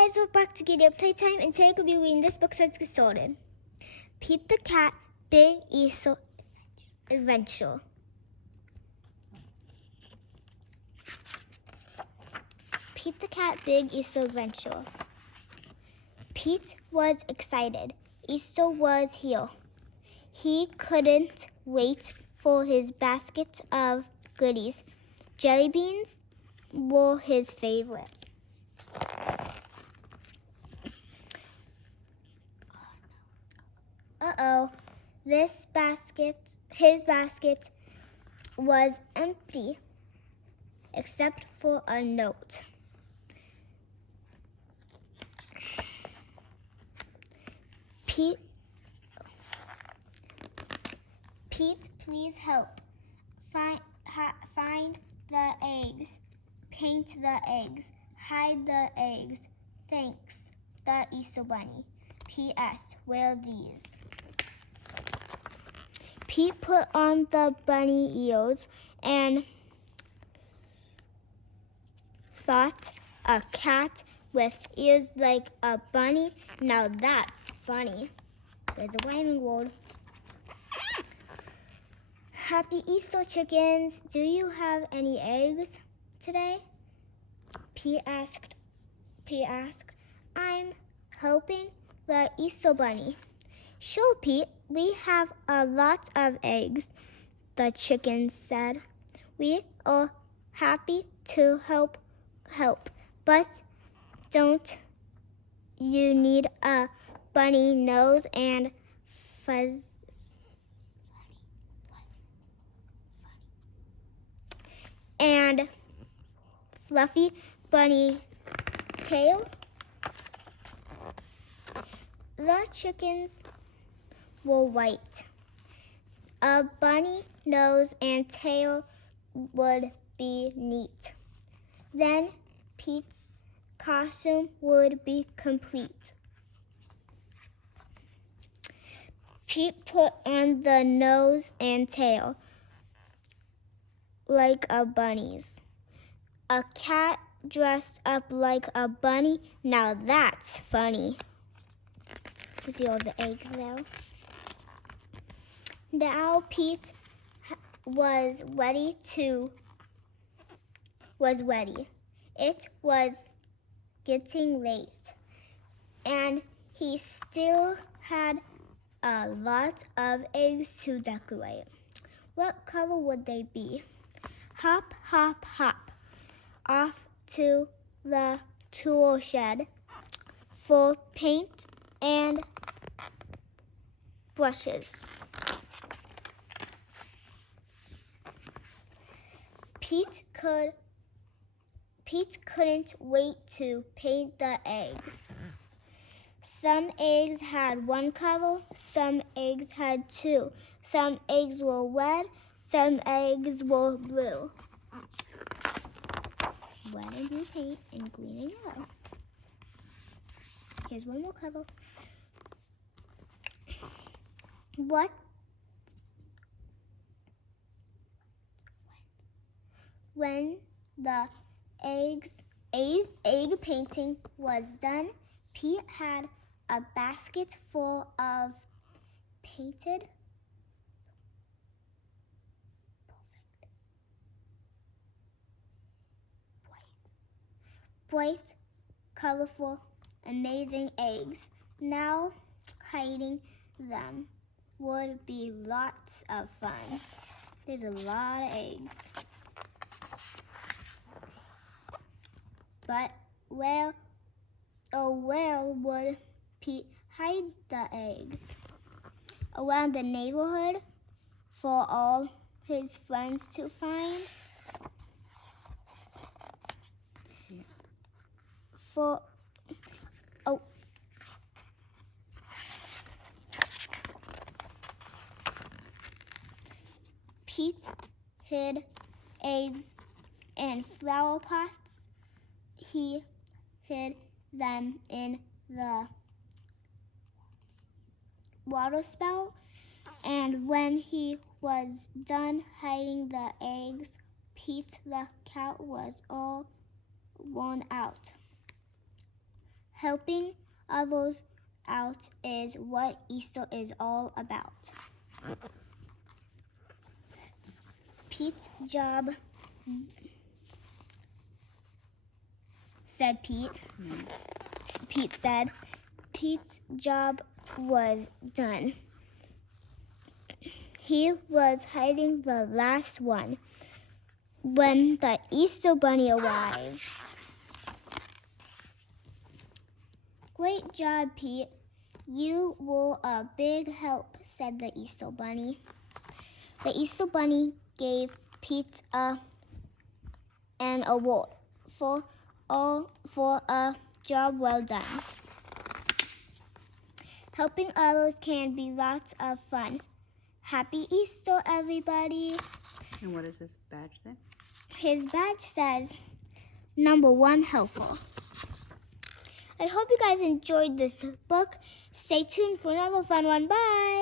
guys, we're back to get up Playtime, and today we'll be reading this book, so let's get started. Pete the Cat, Big Easter Adventure. Pete the Cat, Big Easter Adventure. Pete was excited. Easter was here. He couldn't wait for his basket of goodies. Jelly beans were his favorite. Uh-oh, his basket was empty, except for a note. Pete, please help. Find the eggs, paint the eggs, hide the eggs. Thanks, the Easter Bunny. P.S. Where are these? Pete put on the bunny ears and thought, a cat with ears like a bunny? Now that's funny. There's a rhyming word. Happy Easter, chickens. Do you have any eggs today? Pete asked. I'm helping the Easter Bunny. Sure, Pete. We have a lot of eggs, the chickens said. We are happy to help, but don't you need a bunny nose and and fluffy bunny tail? The chickens were white. A bunny nose and tail would be neat. Then Pete's costume would be complete. Pete put on the nose and tail like a bunny's. A cat dressed up like a bunny? Now that's funny. You see all the eggs now? Now Pete was ready. It was getting late, and he still had a lot of eggs to decorate. What color would they be? Hop, hop, hop, off to the tool shed for paint and brushes. Pete couldn't wait to paint the eggs. Some eggs had one color, some eggs had two. Some eggs were red, some eggs were blue. Red and blue paint, and green and yellow. Here's one more color. When the egg painting was done, Pete had a basket full of painted bright, colorful, amazing eggs. Now hiding them would be lots of fun. There's a lot of eggs. But where would Pete hide the eggs? Around the neighborhood for all his friends to find? Pete hid eggs in flower pots. He hid them in the water spout, and when he was done hiding the eggs, Pete the cat was all worn out. Helping others out is what Easter is all about. Pete's job, said Pete. Pete said, Pete's job was done. He was hiding the last one when the Easter Bunny arrived. Great job, Pete. You were a big help, said the Easter Bunny. The Easter Bunny gave Pete an award for a job well done. Helping others can be lots of fun. Happy Easter, everybody. And what does his badge say? His badge says, #1 helper. I hope you guys enjoyed this book. Stay tuned for another fun one. Bye.